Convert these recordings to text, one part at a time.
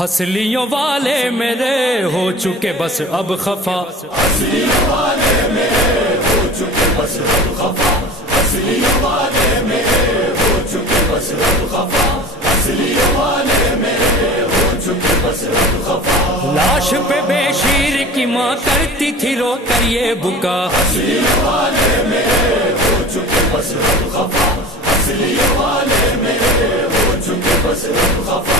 ہسلیوں والے میرے ہو چکے بس اب خفا، ہسلیوں والے میرے ہو چکے بس اب خفا، ہسلیوں والے میرے ہو چکے بس اب خفا، ہسلیوں والے میرے ہو چکے بس اب خفا۔ لاش پہ بے شیر کی ماں کرتی تھی رو کر یہ بکا، ہسلیوں والے میرے ہو چکے بس اب خفا، ہسلیوں والے میرے ہو چکے بس اب خفا۔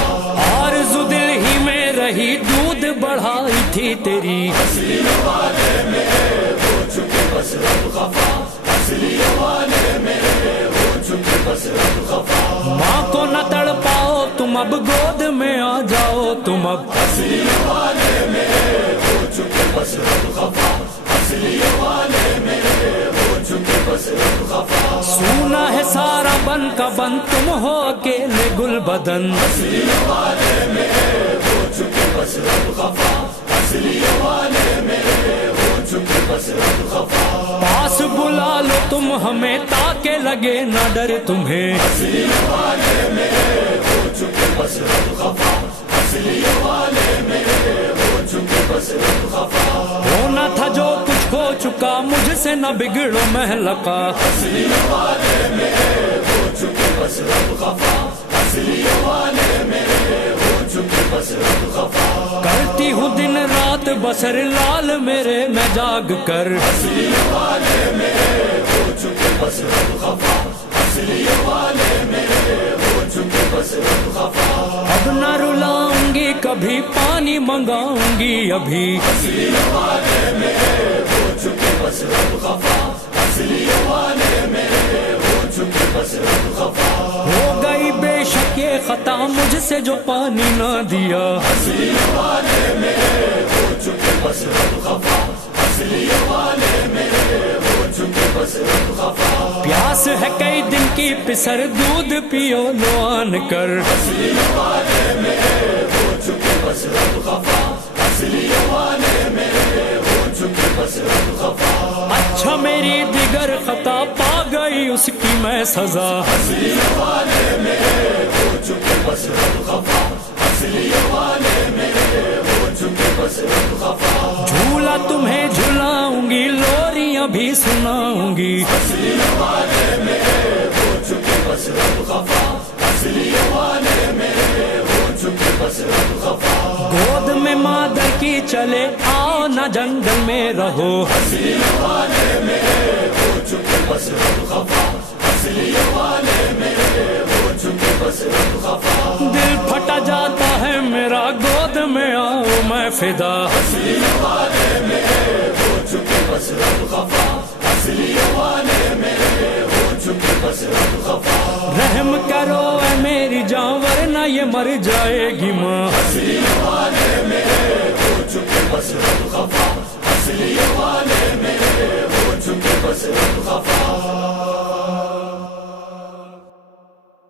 آرزو دل ہی میں رہی دودھ بڑھائی تھی تیری، ہسلیوں والے میرے ہو چکے بس اب خفا، ہسلیوں والے میرے ہو چکے بس اب خفا۔ ماں کو نہ تڑ پاؤ تم اب گود میں آ جاؤ تم اب، ہسلیوں والے میرے ہو چکے بس اب خفا، ہسلیوں والے میرے ہو چکے بس اب خفا۔ سونا ہے سارا بن کا بن تم ہو اکیلے گل بدن، ہسلیوں والے میرے ہو چکے بس اب خفا، ہسلیوں والے میرے ہو چکے بس اب خفا۔ پاس بلا لو تم ہمیں تاکہ لگے نہ ڈر تمہیں، ہسلیوں والے میرے ہو چکے بس اب خفا، ہسلیوں والے میرے ہو چکے بس اب خفا۔ ہونا تھا جو کچھ ہو چکا مجھ سے نہ بگڑو محلقہ، ہسلیوں والے میرے ہو چکے بس اب خفا، ہسلیوں والے میرے ہو چکے بس اب خفا۔ کرتی ہوں دن رات بسر لال میرے میں جاگ کر، ہسلیوں والے میرے ہو چکے بس اب خفا، ہسلیوں والے میرے ہو چکے بس اب خفا۔ اب نہ رلاؤں گی کبھی پانی منگاؤں گی ابھی، ہسلیوں والے میرے ہو چکے بس اب خفا، ہسلیوں والے میرے ہو چکے بس اب خفا۔ ہو گئی بے شک یہ خطا مجھ سے جو پانی نہ دیا، ہسلیوں والے میرے ہو چکے بس اب خفا، ہسلیوں والے میرے ہو چکے بس اب خفا۔ پیاس ہے کئی دن کی پسر دودھ پیو لو آن کر، ہسلیوں والے میرے ہو چکے بس اب خفا، ہسلیوں والے میرے ہو چکے بس اب خفا۔ اچھا میری دیگر خطا پا گئی اس کی میں سزا، ہسلیوں والے میرے ہو چکے بس اب خفا، ہسلیوں والے میرے ہو چکے بس اب خفا۔ جھولا تمہیں جھلاؤں گی لوریاں بھی سناؤں گی، ہسلیوں والے میرے ہو چکے بس اب خفا، ہسلیوں والے میرے ہو چکے بس اب خفا۔ گود میں مادر کی چلے آؤ نہ جنگل میں رہو، ہسلیوں والے میرے ہو چکے بس اب خفا، ہسلیوں والے میرے ہو چکے بس اب خفا۔ دل پھٹا جاتا ہے میرا گود میں آؤ میں فدا، ہسلیوں والے میرے ہو چکے بس اب خفا، ہسلیوں والے میرے ہو چکے بس اب خفا۔ رحم کرو اے میری جان ورنہ یہ مر جائے گی ماں، ہسلیوں والے میرے ہو چکے بس اب خفا، ہسلیوں